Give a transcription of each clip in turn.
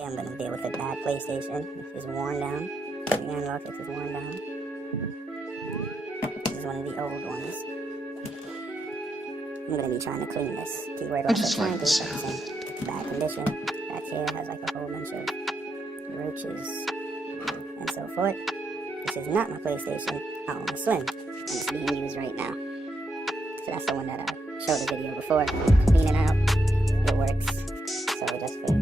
I'm gonna deal with a bad PlayStation. This is worn down. The analog fix is worn down. This is one of the old ones. I'm gonna be trying to clean this. Keyword also trying to, it's bad condition. Back here has like a whole bunch of roaches and so forth. This is not my PlayStation. I own a Slim, and it's being used right now. So that's the one that I showed the video before. Cleaning out, it works. So just for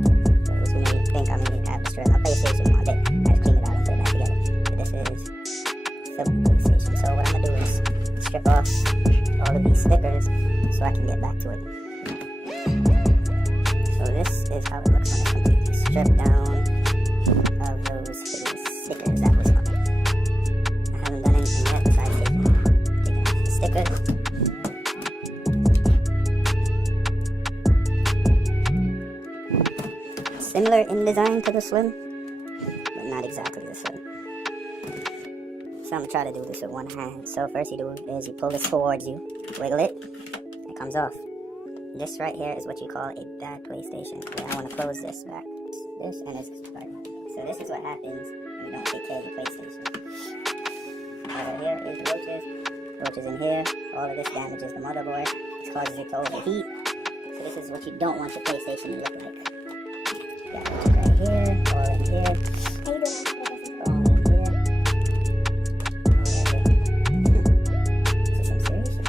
those who may think I'm gonna have destroyed my PlayStation all day, I just clean it out and put it back together. But this is filthy PlayStation. So what I'm gonna do is strip off all of these stickers so I can get back to it. So this is how it looks when it's completely stripped down of those stickers that was on it. I haven't done anything yet besides taking off the stickers. Similar in design to the Slim, but not exactly the Slim. So I'm gonna try to do this with one hand. So first you do is you pull this towards you, wiggle it, it comes off. This right here is what you call a bad PlayStation. And I want to close this back. This and this part. So this is what happens when you don't take care of your PlayStation. Over here is the roaches in here. All of this damages the motherboard. This causes it to overheat. So this is what you don't want your PlayStation to look like. Got roaches right here, all in here. How you doing? All in here. This is some serious shit.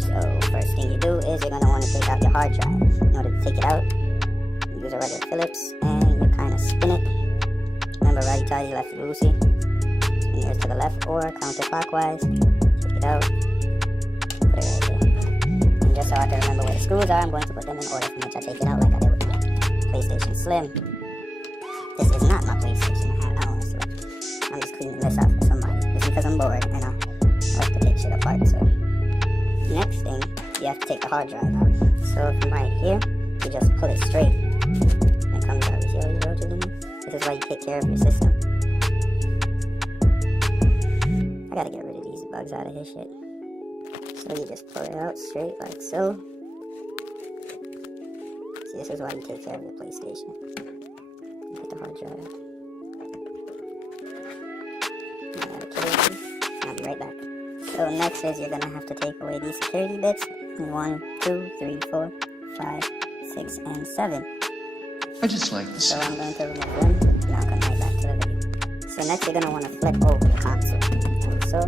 So first thing you do is you're gonna want to take out your hard drive. In order to take it out, you use a regular Phillips and you kind of spin it. Remember, righty tighty, lefty loosey. Spin yours to the left or counterclockwise. Take it out. Put it right there. And just so I can remember where the screws are, I'm going to put them in order from which I take it out, like I did with my PlayStation Slim. This is not my PlayStation. I own a Slim. I'm just cleaning this out for somebody. Just because I'm bored and I like to take shit apart. So next thing, you have to take the hard drive out. So from right here, you just pull it straight. It comes out. You see all these roaches in here? This is why you take care of your system. I gotta get rid of these bugs out of his shit. So you just pull it out straight like so. See, this is why you take care of your PlayStation. Get the hard drive out. I'll be right back. So next is you're gonna have to take away these security bits. 1, 2, 3, 4, 5, 6, and 7. I just like this. So I'm going to remove them. Now come right back to the video. So next you're going to want to flip over the console. So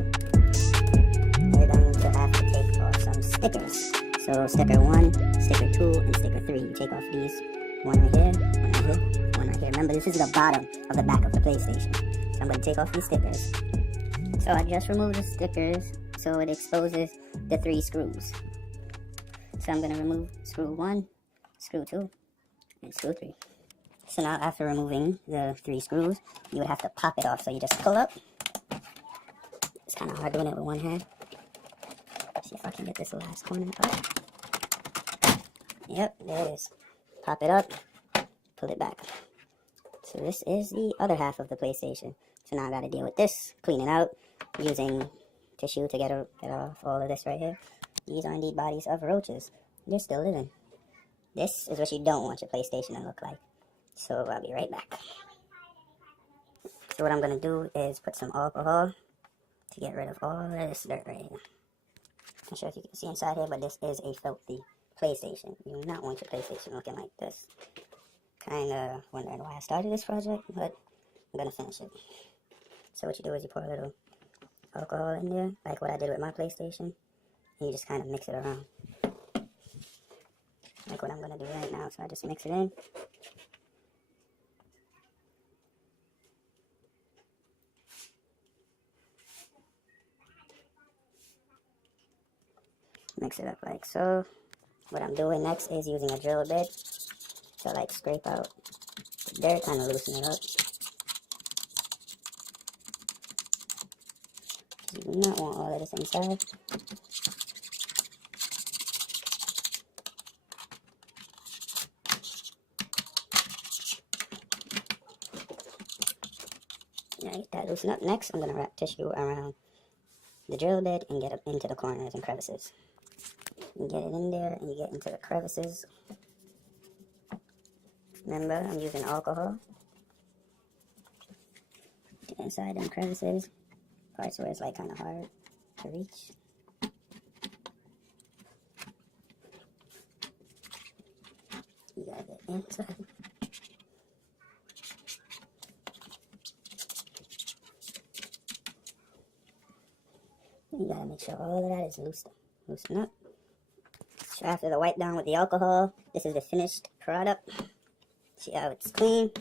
you're going to have to take off some stickers. So sticker 1, sticker 2, and sticker 3. You take off these. One right here, one right here, one right here. Remember, this is the bottom of the back of the PlayStation. So I'm going to take off these stickers. So I just removed the stickers so it exposes the 3 screws. So I'm going to remove screw 1, screw 2, and screw 3. So now after removing the 3 screws, you would have to pop it off. So you just pull up. It's kind of hard doing it with one hand. See if I can get this last corner up. Yep, there it is. Pop it up, pull it back. So this is the other half of the PlayStation. So now I got to deal with this, clean it out, using tissue to get off all of this right here. These are indeed bodies of roaches. They're still living. This is what you don't want your PlayStation to look like. So I'll be right back. So what I'm going to do is put some alcohol to get rid of all of this dirt right here. Not sure if you can see inside here, but this is a filthy PlayStation. You do not want your PlayStation looking like this. Kinda wondering why I started this project, but I'm going to finish it. So what you do is you pour a little alcohol in there, like what I did with my PlayStation. And you just kind of mix it around. Like what I'm going to do right now. So I just mix it in. Mix it up like so. What I'm doing next is using a drill bit to like scrape out the dirt, kind of loosen it up. You do not want all of this inside. Now get that loosen up. Next, I'm going to wrap tissue around the drill bit and get up into the corners and crevices. You get it in there and you get into the crevices. Remember, I'm using alcohol. Get inside them crevices, parts where it's like kind of hard to reach. You gotta get inside. You gotta make sure all of that is loosen up. So after the wipe down with the alcohol, this is the finished product. See how it's clean,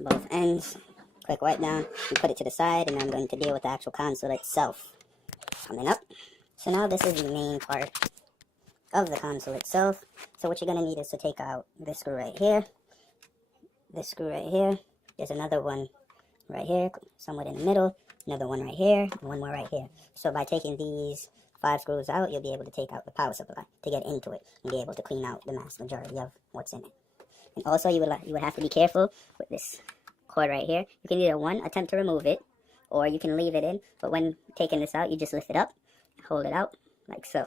both ends. Quick wipe down, and put it to the side, and then I'm going to deal with the actual console itself. Coming up. So now this is the main part of the console itself. So what you're going to need is to take out this screw right here, this screw right here. There's another one right here, somewhat in the middle, another one right here, and one more right here. So by taking these 5 screws out, you'll be able to take out the power supply to get into it and be able to clean out the vast majority of what's in it. And also you would have to be careful with this cord right here. You can either attempt to remove it, or you can leave it in, but when taking this out, you just lift it up, hold it out like so.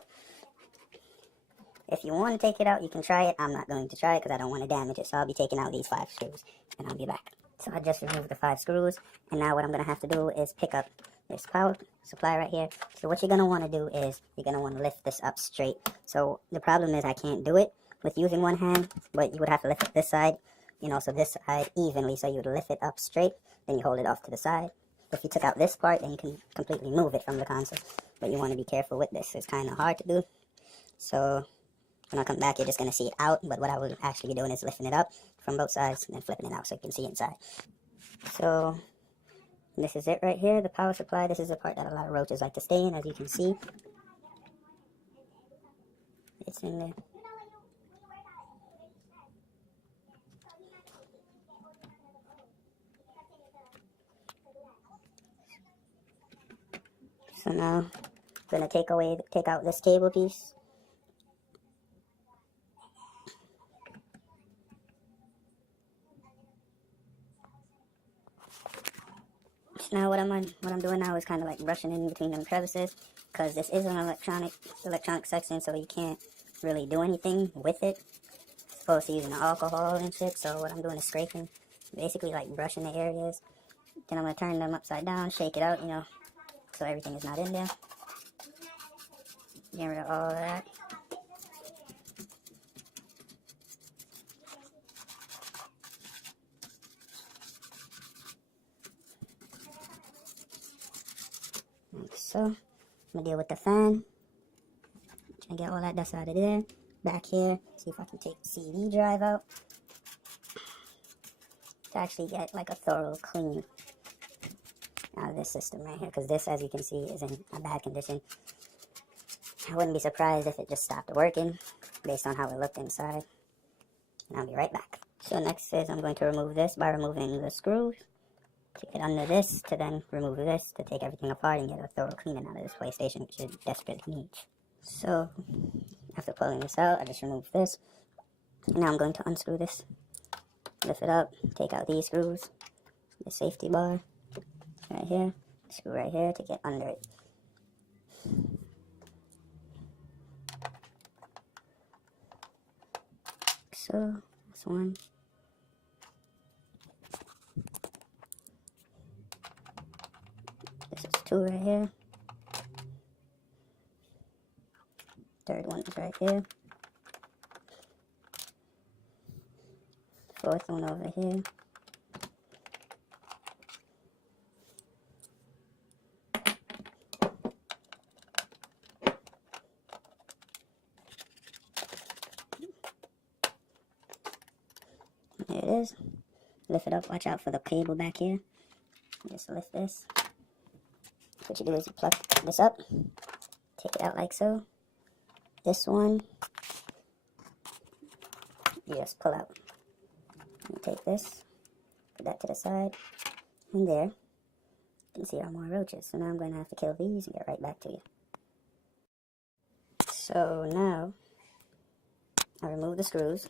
If you want to take it out, you can try it. I'm not going to try it because I don't want to damage it, so I'll be taking out these 5 screws and I'll be back. So I just removed the 5 screws, and now what I'm going to have to do is pick up this power supply right here. So what you're going to want to do is you're going to want to lift this up straight. So the problem is I can't do it with using one hand, but you would have to lift it this side, and also this side evenly. So you would lift it up straight, then you hold it off to the side. If you took out this part, then you can completely move it from the console, but you want to be careful with this. It's kind of hard to do. So when I come back, you're just going to see it out, but what I would actually be doing is lifting it up from both sides and then flipping it out so you can see inside. So this is it right here, the power supply. This is the part that a lot of roaches like to stay in, as you can see. It's in there. So now I'm going to take out this cable piece. So now what I'm doing now is kind of like brushing in between them crevices, because this is an electronic section, so you can't really do anything with it. It's supposed to use alcohol and shit, so what I'm doing is scraping, basically like brushing the areas. Then I'm going to turn them upside down, shake it out, so everything is not in there. Get rid of all of that. Like so. I'm going to deal with the fan. Try to get all that dust out of there. Back here, see if I can take the CD drive out to actually get like a thorough clean out of this system right here, because this, as you can see, is in a bad condition. I wouldn't be surprised if it just stopped working based on how it looked inside. And I'll be right back. So next is I'm going to remove this by removing the screws to get under this, to then remove this to take everything apart and get a thorough cleaning out of this PlayStation, which it desperately needs. So after pulling this out, I just removed this. Now I'm going to unscrew this, lift it up, take out these screws, the safety bar right here, screw right here to get under it. So this one. This is 2 right here. Third one is right here. 4th one over here. There it is. Lift it up. Watch out for the cable back here. Just lift this. What you do is you pluck this up, take it out like so. This one, you just pull out. You take this, put that to the side, and there. You can see our more roaches. So now I'm going to have to kill these and get right back to you. So now, I remove the screws.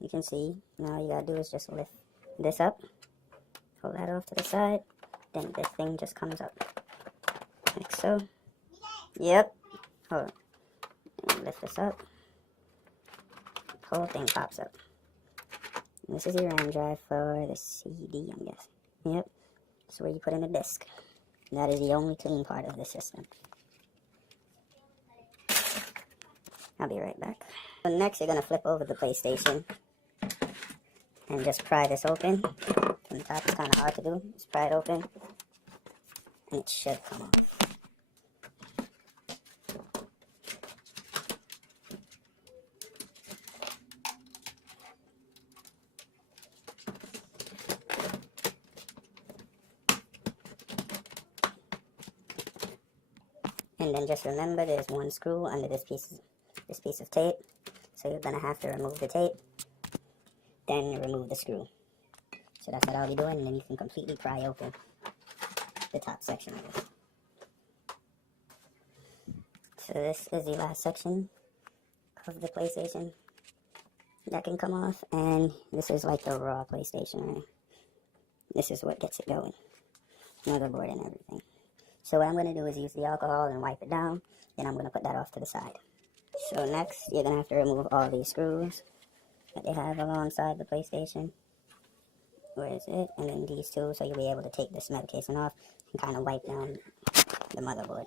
You can see, now all you gotta do is just lift this up, pull that off to the side, then this thing just comes up, like so. Yep, hold on. And lift this up, the whole thing pops up. This is your RAM drive for the CD, I'm guessing. Yep, that's where you put in the disc. That is the only clean part of the system. I'll be right back. So next, you're going to flip over the PlayStation and just pry this open. From the top, it's kind of hard to do. Just pry it open, and it should come off. And then just remember, there's one screw under this piece of tape. So you're gonna have to remove the tape, then remove the screw. So that's what I'll be doing, and then you can completely pry open the top section of it. So this is the last section of the PlayStation that can come off, and this is like the raw PlayStation, right? This is what gets it going, motherboard and everything. So what I'm going to do is use the alcohol and wipe it down, then I'm going to put that off to the side. So next, you're going to have to remove all these screws that they have alongside the PlayStation. Where is it? And then these two, so you'll be able to take this metal casing off and kind of wipe down the motherboard.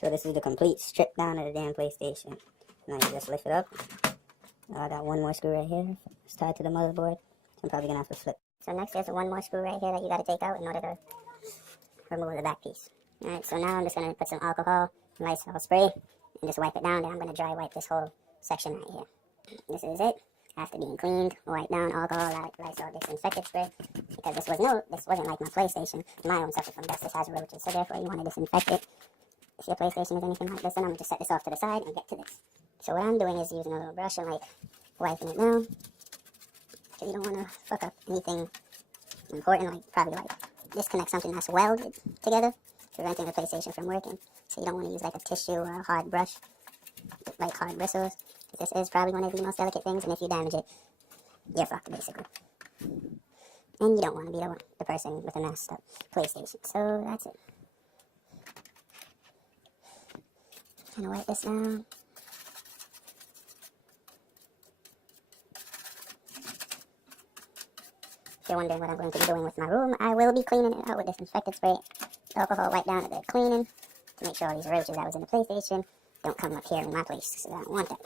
So this is the complete strip down of the damn PlayStation. Now you just lift it up. I got one more screw right here. It's tied to the motherboard. So I'm probably going to have to flip. So next, there's one more screw right here that you got to take out in order to remove the back piece. Alright, so now I'm just going to put some alcohol, Lysol spray, and just wipe it down. Then I'm going to dry wipe this whole section right here. This is it. After being cleaned, wipe down alcohol, Lysol disinfectant spray. Because this wasn't like my PlayStation. My own suffered from dust. This has roaches, so therefore you want to disinfect it. If your PlayStation is anything like this, then I'm going to just set this off to the side and get to this. So what I'm doing is using a little brush and like wiping it down. Because you don't want to fuck up anything important, like probably like disconnect something that's welded together, preventing the PlayStation from working. So you don't want to use like a tissue or a hard brush, like hard bristles. This is probably one of the most delicate things, and if you damage it, you're fucked basically. And you don't want to be the person with a messed up PlayStation. So that's it. Gonna wipe this down. If you're wondering what I'm going to be doing with my room, I will be cleaning it out with disinfectant spray, alcohol wipe down at the cleaning to make sure all these roaches that was in the PlayStation don't come up here in my place, because I don't want that.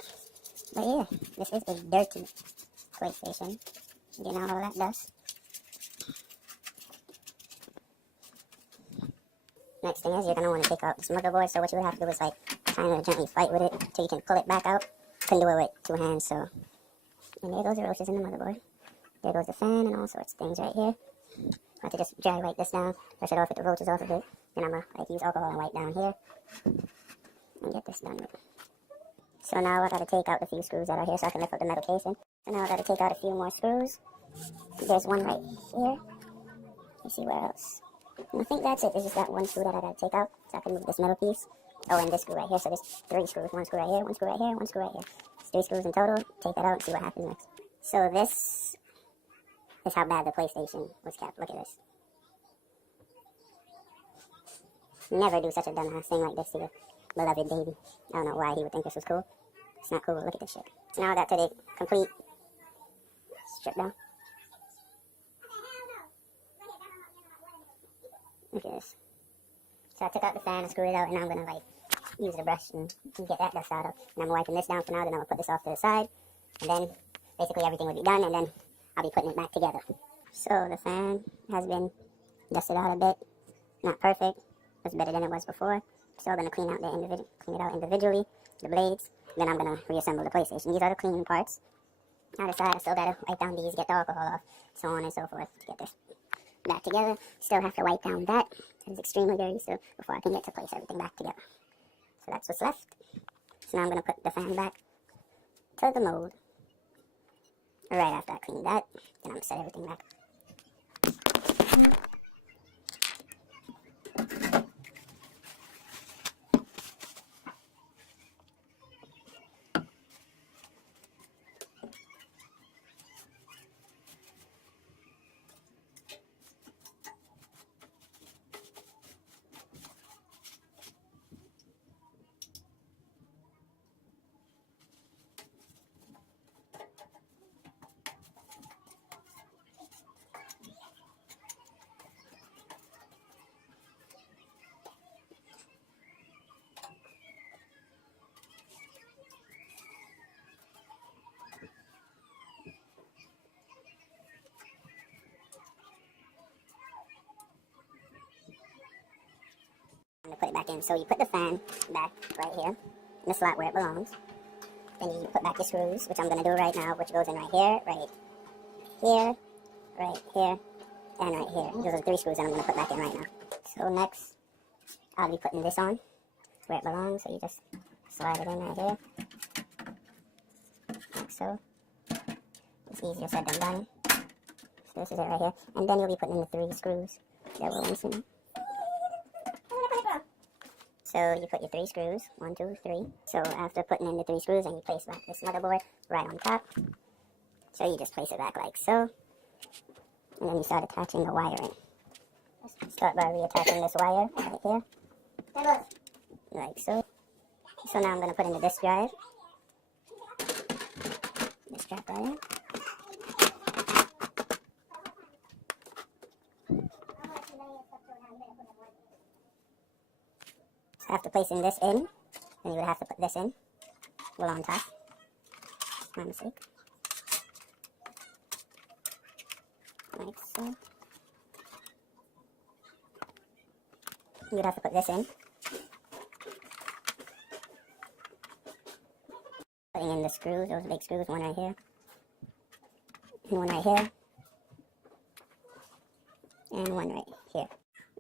But yeah, this is a dirty PlayStation. Getting out all that dust. Next thing is you're going to want to take out this motherboard, so what you would have to do is like kind of gently fight with it until you can pull it back out. Couldn't do it with two hands, so. And there goes the roaches in the motherboard. There goes the fan and all sorts of things right here. I have to just dry wipe this down, brush it off with the roaches off of it. Then I'm going to like use alcohol and wipe down here and get this done with. So now I got to take out the few screws that are here so I can lift up the metal casing. So now I got to take out a few more screws. There's one right here. Let's see where else. And I think that's it. There's just that one screw that I got to take out so I can move this metal piece. Oh, and this screw right here. So there's three screws. One screw right here, one screw right here, one screw right here. There's three screws in total. Take that out and see what happens next. So this is how bad the PlayStation was kept. Look at this. Never do such a dumbass thing like this to your beloved baby. I don't know why he would think this was cool. It's not cool. Look at this shit. So now I got to the complete strip down. Look at this. So I took out the fan and screwed it out, and now I'm going to like use the brush and get that dust out of. And I'm wiping this down for now, then I'm going to put this off to the side. And then basically everything will be done, and then I'll be putting it back together. So the fan has been dusted out a bit. Not perfect. It's better than it was before. Still going to clean it out individually, the blades. Then I'm going to reassemble the PlayStation. These are the cleaning parts. Out of side, I still got to wipe down these, get the alcohol off, so on and so forth to get this back together. Still have to wipe down that. That is extremely dirty, so before I can get to place everything back together. So that's what's left. So now I'm going to put the fan back to the mold. Right after I clean that, then I'm going to set everything back. it back in. So you put the fan back right here in the slot where it belongs. Then you put back your screws, which I'm going to do right now, which goes in right here, right here, right here, and right here. Those are the 3 screws that I'm going to put back in right now. So next, I'll be putting this on where it belongs. So you just slide it in right here, like so. It's easier said than done. So this is it right here. And then you'll be putting in the 3 screws that we're missing. So you put your 3 screws, 1, 2, 3. So after putting in the 3 screws, and you place back this motherboard right on top. So you just place it back like so. And then you start attaching the wiring. Start by reattaching this wire right here. Like so. So now I'm going to put in the disk drive. This strap right in. So after placing this in, then you would have to put this in. Well, on top. My mistake. Like so. You'd have to put this in. Putting in the screws, those big screws, one right here. And one right here. And one right here.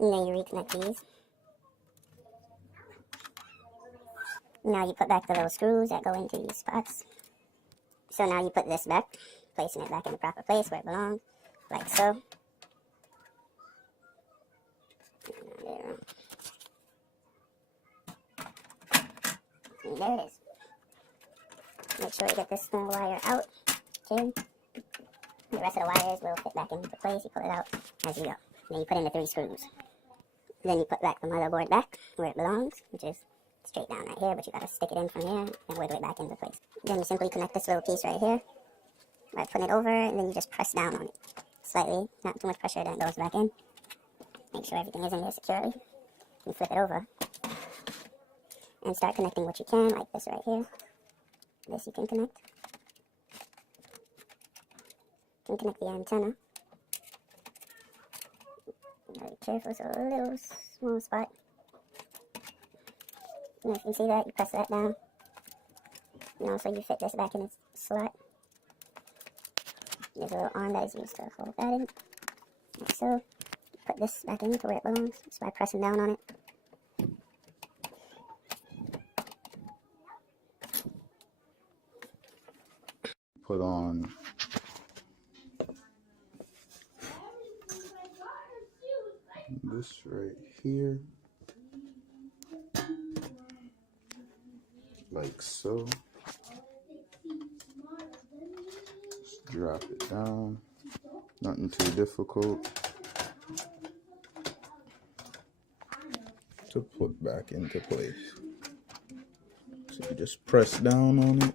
And then you reconnect these. Now you put back the little screws that go into these spots. So now you put this back, placing it back in the proper place where it belongs, like so. And there it is. Make sure you get this small wire out, okay? The rest of the wires will fit back into place. You pull it out as you go. Then you put in the 3 screws. Then you put back the motherboard back where it belongs, which is straight down right here, but you gotta stick it in from here and wiggle it back into place. Then you simply connect this little piece right here by putting it over, and then you just press down on it slightly, not too much pressure, then it goes back in. Make sure everything is in there securely. You flip it over and start connecting what you can, like this right here. This you can connect. You can connect the antenna. Very careful, so a little small spot. And if you see that, you press that down. And also you fit this back in its slot. There's a little arm that is used to hold that in. Like so. You put this back in to where it belongs, just by pressing down on it. Put on this right here, like so. Just drop it down, nothing too difficult to put back into place. So you just press down on it.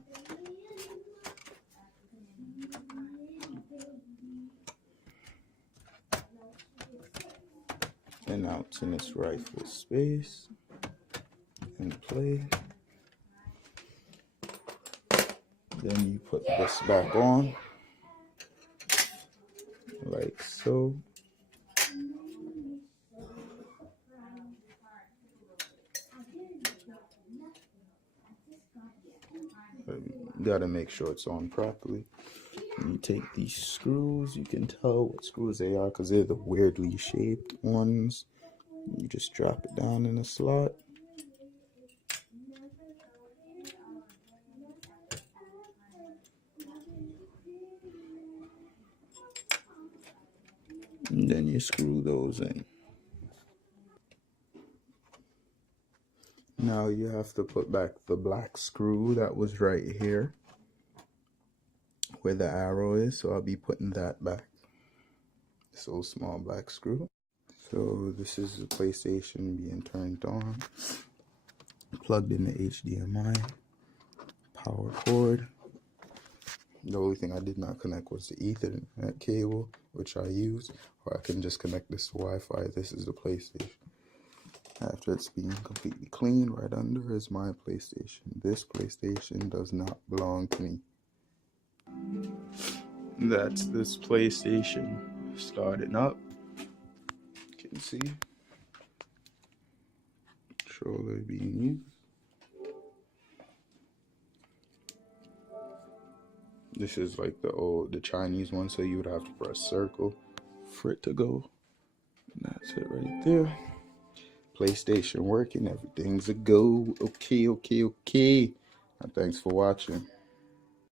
And out in its rightful space and play. Then you put this back on like so. You gotta make sure it's on properly. And you take these screws, you can tell what screws they are because they're the weirdly shaped ones. You just drop it down in a slot. And then you screw those in. Now you have to put back the black screw that was right here where the arrow is, so I'll be putting that back. This little small black screw. So this is the PlayStation being turned on, plugged in the HDMI, power cord. The only thing I did not connect was the Ethernet cable, which I use, or I can just connect this to Wi-Fi. This is the PlayStation. After it's being completely clean, right under is my PlayStation. This PlayStation does not belong to me. That's this PlayStation starting up. You can see. controller being used. This is like the Chinese one, so you would have to press circle for it to go. And that's it right there. PlayStation working, everything's a go. Okay. And thanks for watching.